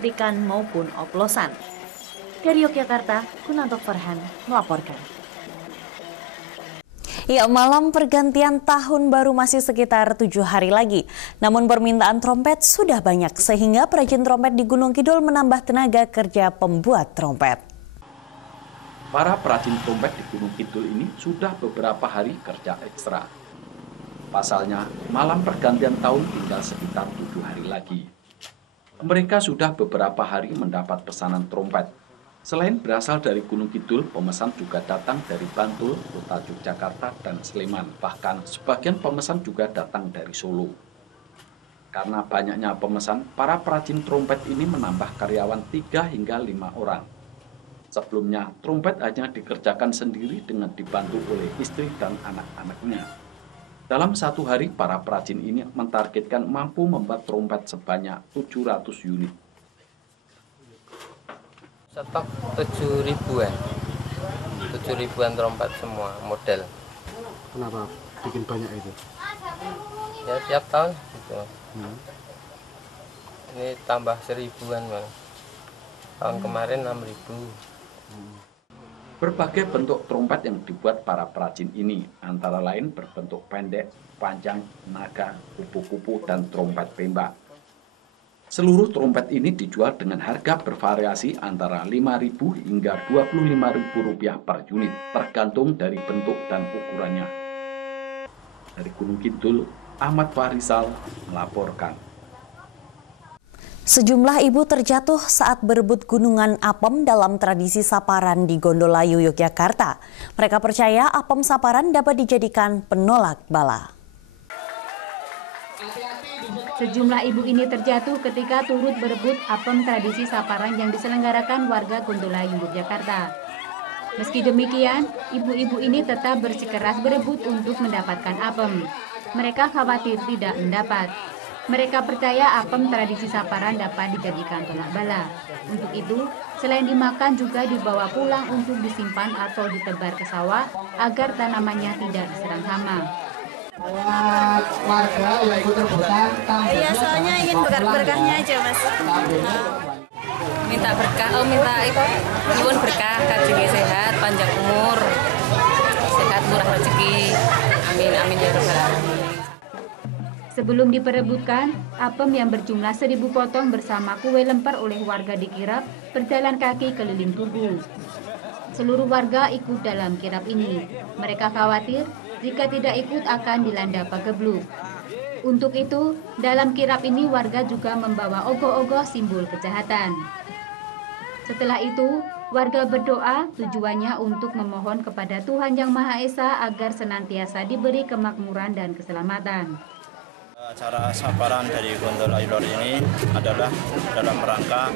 Ikan maupun oplosan. Dari Yogyakarta, Kunanto Farhan melaporkan. Ya, malam pergantian tahun baru masih sekitar 7 hari lagi. Namun permintaan trompet sudah banyak sehingga perajin trompet di Gunung Kidul menambah tenaga kerja pembuat trompet. Para perajin trompet di Gunung Kidul ini sudah beberapa hari kerja ekstra. Pasalnya, malam pergantian tahun tinggal sekitar 7 hari lagi. Mereka sudah beberapa hari mendapat pesanan trompet. Selain berasal dari Gunung Kidul, pemesan juga datang dari Bantul, Kota Yogyakarta, dan Sleman. Bahkan sebagian pemesan juga datang dari Solo. Karena banyaknya pemesan, para perajin trompet ini menambah karyawan 3 hingga 5 orang. Sebelumnya, trompet hanya dikerjakan sendiri dengan dibantu oleh istri dan anak-anaknya. Dalam satu hari, para perajin ini mentargetkan mampu membuat trompet sebanyak 700 unit. Stok 7.000-an. 7.000-an trompet semua model. Kenapa bikin banyak itu? Ya tiap tahun gitu. Ini tambah 1.000-an, Bang. Tahun kemarin 6.000. Berbagai bentuk trompet yang dibuat para perajin ini, antara lain berbentuk pendek, panjang, naga, kupu-kupu, dan trompet tembak. Seluruh trompet ini dijual dengan harga bervariasi antara Rp5.000 hingga Rp25.000 per unit, tergantung dari bentuk dan ukurannya. Dari Gunung Kidul, Ahmad Farisal melaporkan. Sejumlah ibu terjatuh saat berebut gunungan apem dalam tradisi saparan di Gondolayu, Yogyakarta. Mereka percaya apem saparan dapat dijadikan penolak bala. Sejumlah ibu ini terjatuh ketika turut berebut apem tradisi saparan yang diselenggarakan warga Gondolayu, Yogyakarta. Meski demikian, ibu-ibu ini tetap bersikeras berebut untuk mendapatkan apem. Mereka khawatir tidak mendapat. Mereka percaya apem tradisi saparan dapat dijadikan tolak bala. Untuk itu, selain dimakan juga dibawa pulang untuk disimpan atau ditebar ke sawah agar tanamannya tidak diserang hama. Warga yang ikut rebutan, iya, soalnya ingin berkahnya aja, Mas. Minta berkah, minta nyuwun berkah, rezeki sehat, panjang umur, sehat murah rezeki. Amin, amin ya rabbal alamin. Sebelum diperebutkan, apem yang berjumlah 1.000 potong bersama kue lemper oleh warga di kirap berjalan kaki keliling tugu. Seluruh warga ikut dalam kirap ini. Mereka khawatir jika tidak ikut akan dilanda pagebluk. Untuk itu, dalam kirap ini warga juga membawa ogoh-ogoh simbol kejahatan. Setelah itu, warga berdoa tujuannya untuk memohon kepada Tuhan Yang Maha Esa agar senantiasa diberi kemakmuran dan keselamatan. Acara saparan dari Gondolayu Lor ini adalah dalam rangka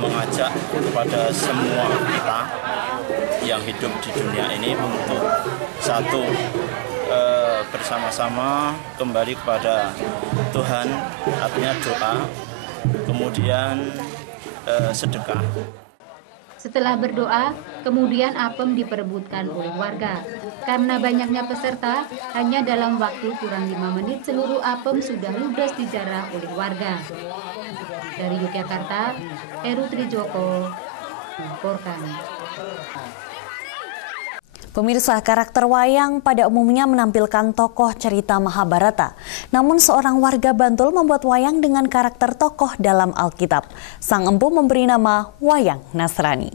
mengajak kepada semua kita yang hidup di dunia ini untuk satu, bersama-sama kembali kepada Tuhan, artinya doa, kemudian sedekah. Setelah berdoa, kemudian apem diperebutkan oleh warga. Karena banyaknya peserta, hanya dalam waktu kurang 5 menit seluruh apem sudah ludes dijarah oleh warga. Dari Yogyakarta, Heru Trijoko melaporkan. Pemirsa, karakter wayang pada umumnya menampilkan tokoh cerita Mahabharata. Namun seorang warga Bantul membuat wayang dengan karakter tokoh dalam Alkitab. Sang empu memberi nama Wayang Nasrani.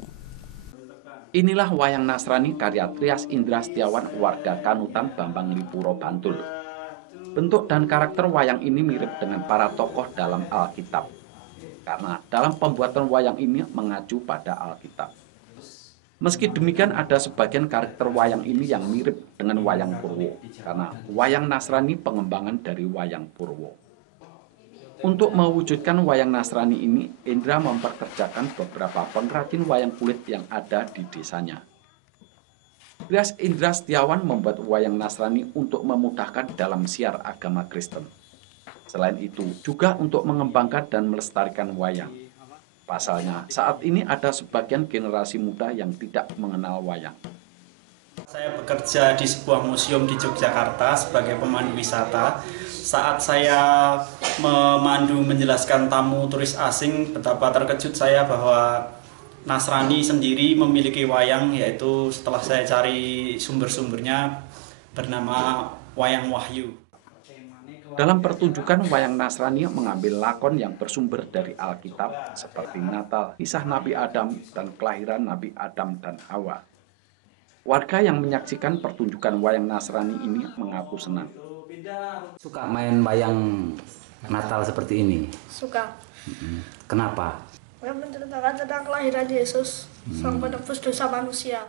Inilah Wayang Nasrani karya Trias Indra Setiawan, warga Kanutan, Bambang Lipuro, Bantul. Bentuk dan karakter wayang ini mirip dengan para tokoh dalam Alkitab. Karena dalam pembuatan wayang ini mengacu pada Alkitab. Meski demikian, ada sebagian karakter wayang ini yang mirip dengan wayang Purwo, karena wayang Nasrani pengembangan dari wayang Purwo. Untuk mewujudkan wayang Nasrani ini, Indra memperkerjakan beberapa pengrajin wayang kulit yang ada di desanya. Trias Indra Setiawan membuat wayang Nasrani untuk memudahkan dalam siar agama Kristen. Selain itu, juga untuk mengembangkan dan melestarikan wayang. Pasalnya, saat ini ada sebagian generasi muda yang tidak mengenal wayang. Saya bekerja di sebuah museum di Yogyakarta sebagai pemandu wisata. Saat saya memandu menjelaskan tamu turis asing, betapa terkejut saya bahwa Nasrani sendiri memiliki wayang, yaitu setelah saya cari sumber-sumbernya bernama Wayang Wahyu. Dalam pertunjukan, wayang Nasrani mengambil lakon yang bersumber dari Alkitab seperti Natal, kisah Nabi Adam, dan kelahiran Nabi Adam dan Hawa. Warga yang menyaksikan pertunjukan wayang Nasrani ini mengaku senang. Suka main wayang Natal seperti ini? Suka. Kenapa? Yang menceritakan tentang kelahiran Yesus, sang penebus dosa manusia.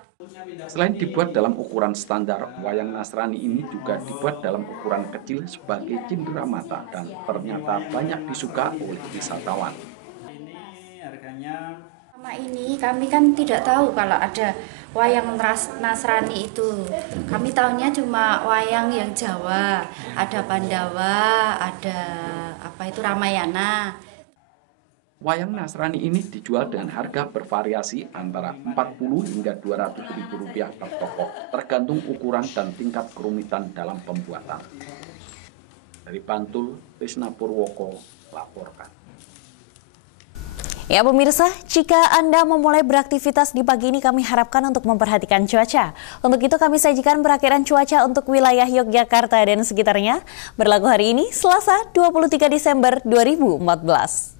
Selain dibuat dalam ukuran standar, wayang Nasrani ini juga dibuat dalam ukuran kecil sebagai cenderamata dan ternyata banyak disuka oleh wisatawan. Ini harganya. Selama ini kami kan tidak tahu kalau ada wayang Nasrani itu. Kami tahunya cuma wayang yang Jawa, ada Pandawa, ada Ramayana. Wayang Nasrani ini dijual dengan harga bervariasi antara 40 hingga 200 ribu rupiah per tokoh, tergantung ukuran dan tingkat kerumitan dalam pembuatan. Dari Bantul, Krisna Purwoko laporkan. Ya pemirsa, jika Anda memulai beraktivitas di pagi ini, kami harapkan untuk memperhatikan cuaca. Untuk itu kami sajikan perakiraan cuaca untuk wilayah Yogyakarta dan sekitarnya berlaku hari ini, Selasa 23 Desember 2014.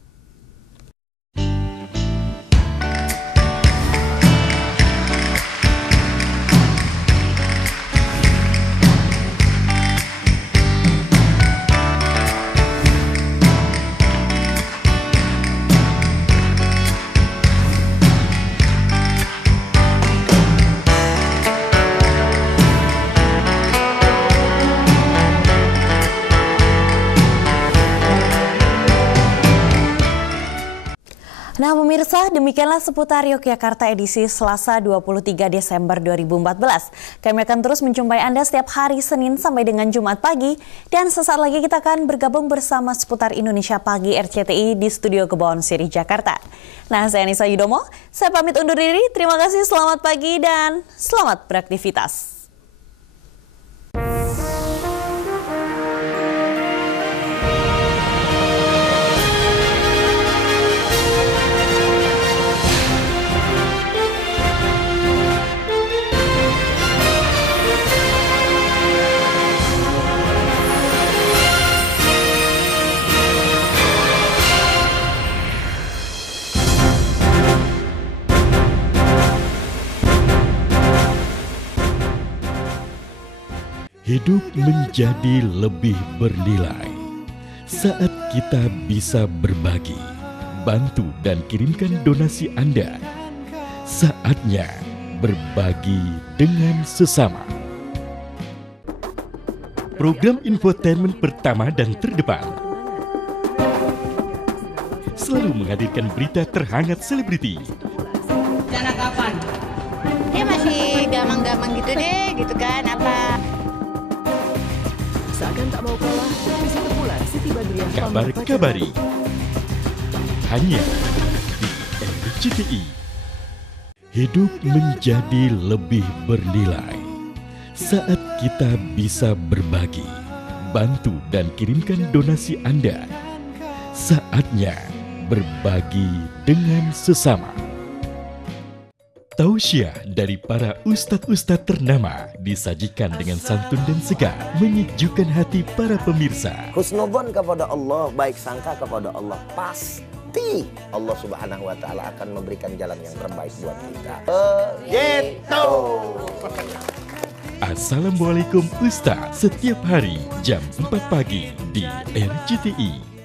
Nah pemirsa, demikianlah seputar Yogyakarta edisi Selasa 23 Desember 2014. Kami akan terus menjumpai Anda setiap hari Senin sampai dengan Jumat pagi. Dan sesaat lagi kita akan bergabung bersama seputar Indonesia Pagi RCTI di Studio Kebon Siri, Jakarta. Nah saya Nisa Yudomo, saya pamit undur diri. Terima kasih, selamat pagi dan selamat beraktivitas. Hidup menjadi lebih bernilai saat kita bisa berbagi, bantu dan kirimkan donasi Anda. Saatnya berbagi dengan sesama. Program infotainment pertama dan terdepan selalu menghadirkan berita terhangat selebriti. Rencana kapan? Dia masih gamang-gamang gitu deh, gitu kan, apa? Seakan tak mau kalah, di situ pula Siti Badriah Kabar-kabari hanya di RCTI. Hidup menjadi lebih bernilai saat kita bisa berbagi, bantu dan kirimkan donasi Anda. Saatnya berbagi dengan sesama. Tausiah dari para ustadz-ustadz ternama disajikan dengan santun dan segar, menyejukkan hati para pemirsa. Husnuzon kepada Allah, baik sangka kepada Allah, pasti Allah Subhanahu wa Ta'ala akan memberikan jalan yang terbaik buat kita. Gitu. Assalamualaikum Ustaz, setiap hari jam 4 pagi di RCTI.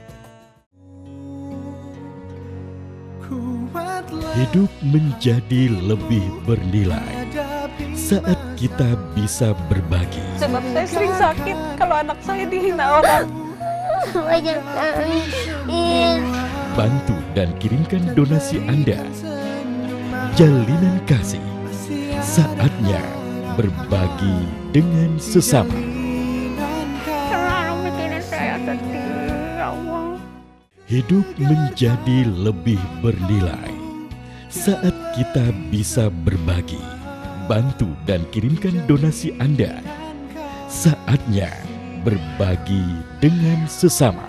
Hidup menjadi lebih bernilai saat kita bisa berbagi. Sebab saya sering sakit kalau anak saya dihina orang. Bantu dan kirimkan donasi Anda. Jalinan kasih, saatnya berbagi dengan sesama. Selalu mikirin saya sedih, ya Allah. Hidup menjadi lebih bernilai saat kita bisa berbagi, bantu dan kirimkan donasi Anda. Saatnya berbagi dengan sesama.